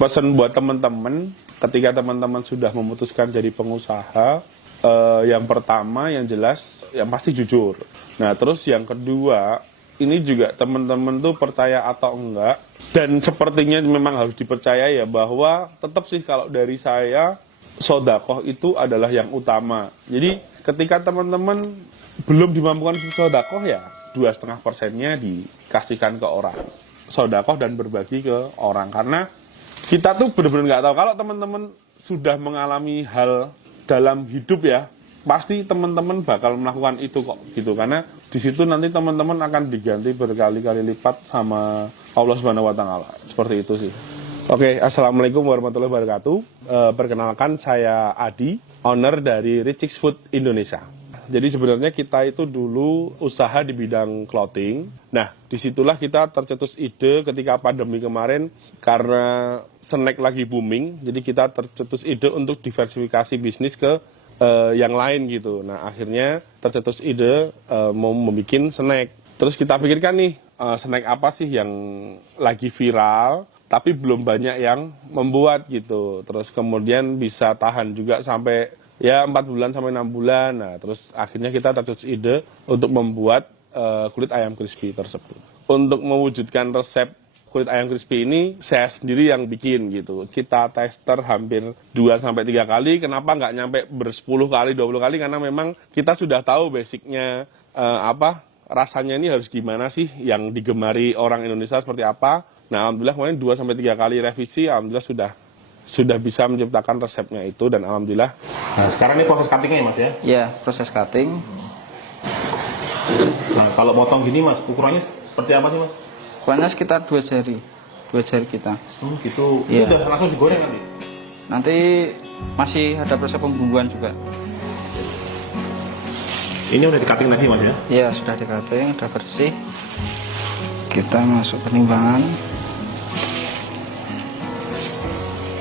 pesan buat teman-teman, ketika teman-teman sudah memutuskan jadi pengusaha, yang pertama yang jelas, yang pasti jujur. Nah, terus yang kedua, ini juga teman-teman tuh percaya atau enggak, dan sepertinya memang harus dipercaya ya, bahwa tetap sih kalau dari saya, sodakoh itu adalah yang utama. Jadi ketika teman-teman belum dimampukan sodakoh ya 2,5%-nya dikasihkan ke orang. Sodakoh dan berbagi ke orang. Karena kita tuh benar-benar nggak tahu. Kalau teman-teman sudah mengalami hal dalam hidup ya, pasti teman-teman bakal melakukan itu kok gitu. Karena di situ nanti teman-teman akan diganti berkali-kali lipat sama Allah Subhanahu wa Ta'ala. Seperti itu sih. Oke, Assalamualaikum warahmatullahi wabarakatuh. Perkenalkan, saya Adi, owner dari Richix Food Indonesia. Jadi sebenarnya kita itu dulu usaha di bidang clothing. Nah, disitulah kita tercetus ide ketika pandemi kemarin, karena snack lagi booming, jadi kita tercetus ide untuk diversifikasi bisnis ke yang lain gitu. Nah, akhirnya tercetus ide mau membuat snack. Terus kita pikirkan nih, snack apa sih yang lagi viral, tapi belum banyak yang membuat gitu. Terus kemudian bisa tahan juga sampai ya 4 bulan sampai 6 bulan. Nah, terus akhirnya kita tercetus ide untuk membuat kulit ayam crispy tersebut. Untuk mewujudkan resep kulit ayam crispy ini saya sendiri yang bikin gitu. Kita tester hampir 2 sampai 3 kali. Kenapa nggak nyampe ber-10 kali, 20 kali? Karena memang kita sudah tahu basicnya rasanya ini harus gimana sih, yang digemari orang Indonesia seperti apa. Nah, alhamdulillah kemarin 2 sampai 3 kali revisi, alhamdulillah sudah bisa menciptakan resepnya itu, dan alhamdulillah. Nah, sekarang ini proses cuttingnya ya Mas ya? Iya, proses cutting. Nah, kalau potong gini Mas, ukurannya seperti apa sih Mas? Ukurannya sekitar 2 jari kita. Gitu. Iya. Itu udah langsung digoreng nanti? Nanti masih ada proses pembumbuan juga. Ini udah di cutting lagi Mas ya? Iya, sudah di cutting, sudah bersih. Kita masuk penimbangan.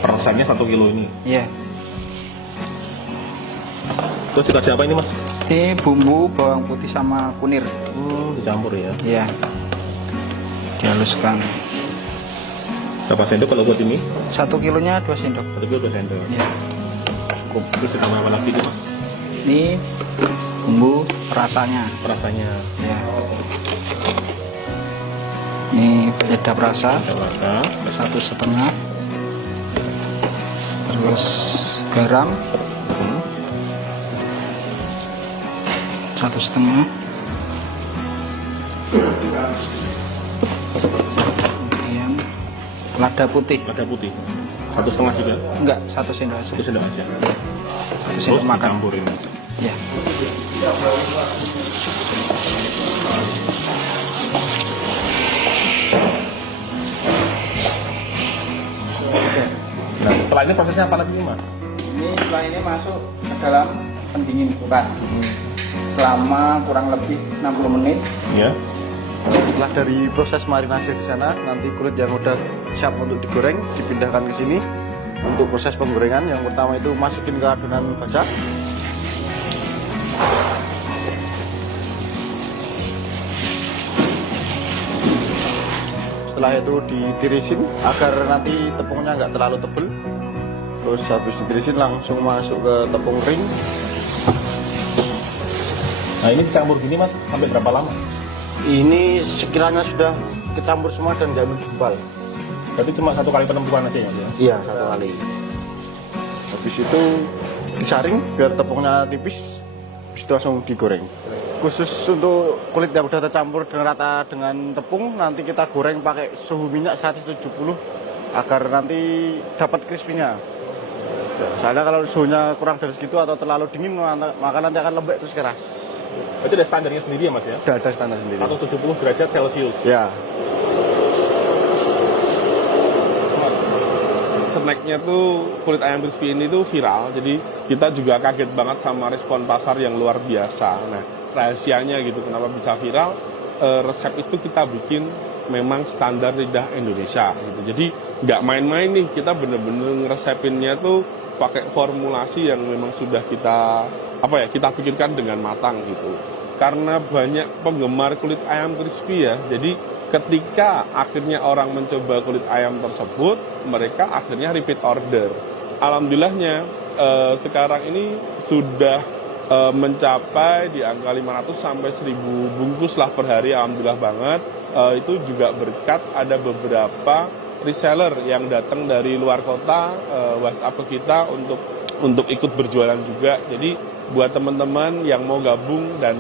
Perasannya 1 kilo ini. Iya. Terus dikasih apa ini Mas? Ini bumbu bawang putih sama kunir. Dicampur ya? Iya. Dihaluskan. Berapa sendok kalau buat ini? 1 kilonya 2 sendok. 1 kilo 2 sendok. Iya. Cukup. Terus ditambah apa lagi itu Mas? Ini bumbu rasanya. Rasanya. Ya. Ini penyedap rasa. Ada rasa. 1,5. Terus garam 1,5. Kemudian lada putih. Lada putih. 1,5 juga? Enggak, 1 sendok aja. 1 sendok aja. 1 sendok makan. Campurin. Ya. Nah, setelah ini prosesnya apa lagi Mas? Ini setelah ini masuk ke dalam pendingin kulkas selama kurang lebih 60 menit. Ya. Setelah dari proses marinasi di sana, nanti kulit yang udah siap untuk digoreng dipindahkan ke sini untuk proses penggorengan. Yang pertama itu masukin ke adonan basah. Setelah itu ditirisin agar nanti tepungnya nggak terlalu tebal. Terus habis ditirisin langsung masuk ke tepung kering. Nah, ini dicampur gini Mas, sampai berapa lama? Ini sekiranya sudah kecampur semua dan nggak menggumpal. Berarti cuma 1 kali penumpukan aja ya? Iya, 1 kali. Habis itu disaring biar tepungnya tipis. Habis itu langsung digoreng. Khusus untuk kulit yang udah tercampur dengan rata dengan tepung, nanti kita goreng pakai suhu minyak 170 agar nanti dapat crispy-nya. Soalnya kalau suhunya kurang dari segitu atau terlalu dingin, maka nanti akan lembek terus keras. Berarti ada standarnya sendiri ya Mas ya? Udah ada standar sendiri. Atau 70 derajat Celcius? Ya. Snacknya tuh kulit ayam crispy ini tuh viral, jadi kita juga kaget banget sama respon pasar yang luar biasa. Nah, rahasianya gitu kenapa bisa viral, resep itu kita bikin memang standar lidah Indonesia gitu. Jadi nggak main-main nih, kita bener-bener ngeresepinnya tuh pakai formulasi yang memang sudah kita kita pikirkan dengan matang gitu. Karena banyak penggemar kulit ayam crispy ya, jadi ketika akhirnya orang mencoba kulit ayam tersebut, mereka akhirnya repeat order. Alhamdulillahnya sekarang ini sudah mencapai di angka 500 sampai 1000 bungkus lah per hari, alhamdulillah banget. Itu juga berkat ada beberapa reseller yang datang dari luar kota, WhatsApp ke kita untuk ikut berjualan juga. Jadi buat teman-teman yang mau gabung dan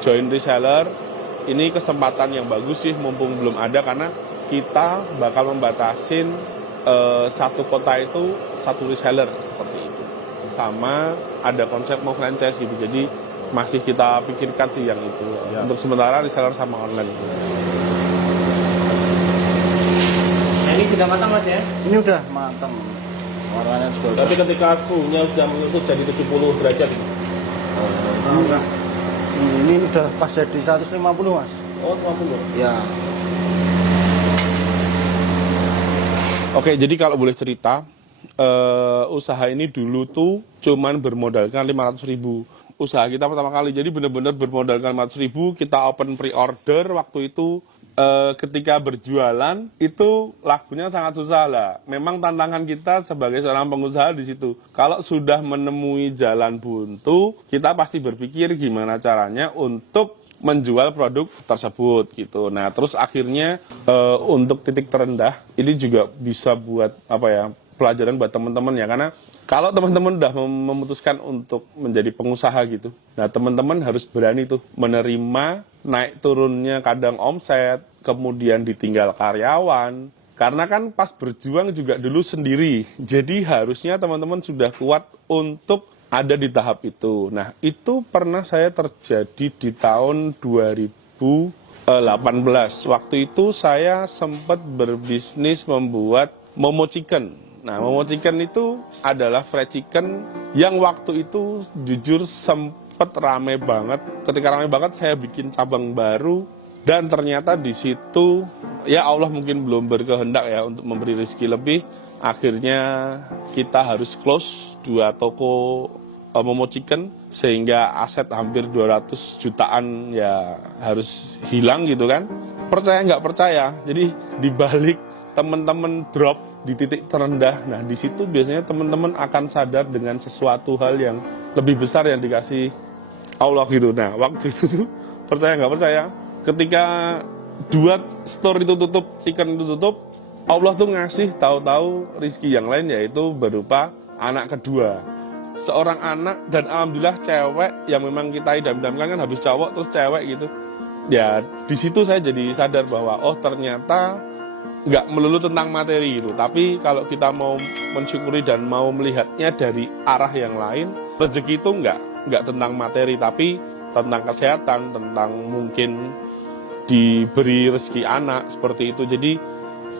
join reseller, ini kesempatan yang bagus sih mumpung belum ada, karena kita bakal membatasin satu kota itu satu reseller seperti itu. Sama ada konsep mau franchise gitu, jadi masih kita pikirkan sih yang itu. Ya. Untuk sementara reseller sama online. Nah, ini sudah matang Mas ya? Ini udah matang. Warnanya sudah. Tapi ketika suhunya sudah menyusut jadi 70 derajat. Enggak. Ini udah pas jadi 150 Mas. Oh, 50. Ya. Oke, jadi kalau boleh cerita, usaha ini dulu tuh cuman bermodalkan 500.000. Usaha kita pertama kali, jadi benar-benar bermodalkan 500.000, kita open pre-order waktu itu. Ketika berjualan itu lakunya sangat susah lah. Memang tantangan kita sebagai seorang pengusaha di situ. Kalau sudah menemui jalan buntu, kita pasti berpikir gimana caranya untuk menjual produk tersebut gitu. Nah, terus akhirnya untuk titik terendah ini juga bisa buat pelajaran buat teman-teman ya, karena kalau teman-teman udah memutuskan untuk menjadi pengusaha gitu, nah teman-teman harus berani tuh menerima naik turunnya kadang omset, kemudian ditinggal karyawan, karena kan pas berjuang juga dulu sendiri, jadi harusnya teman-teman sudah kuat untuk ada di tahap itu. Nah, itu pernah saya terjadi di tahun 2018. Waktu itu saya sempat berbisnis membuat Momo Chicken. Nah, Momo Chicken itu adalah fried chicken yang waktu itu jujur sempat rame banget. Ketika rame banget, saya bikin cabang baru dan ternyata di situ ya Allah mungkin belum berkehendak ya untuk memberi rezeki lebih. Akhirnya kita harus close 2 toko Momo Chicken sehingga aset hampir 200 jutaan ya harus hilang gitu kan. Percaya nggak percaya, jadi dibalik teman-teman drop di titik terendah, nah di situ biasanya teman-teman akan sadar dengan sesuatu hal yang lebih besar yang dikasih Allah gitu. Nah, waktu itu tuh percaya nggak percaya, ketika 2 store itu tutup, chicken itu tutup, Allah tuh ngasih tahu-tahu rezeki yang lain, yaitu berupa anak kedua. Seorang anak, dan alhamdulillah cewek yang memang kita idam-idamkan kan habis cowok terus cewek gitu. Ya di situ saya jadi sadar bahwa oh ternyata nggak melulu tentang materi itu, tapi kalau kita mau mensyukuri dan mau melihatnya dari arah yang lain, rezeki itu nggak tentang materi, tapi tentang kesehatan, tentang mungkin diberi rezeki anak seperti itu. Jadi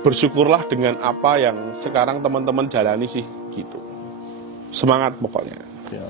bersyukurlah dengan apa yang sekarang teman-teman jalani sih gitu. Semangat pokoknya. Ya.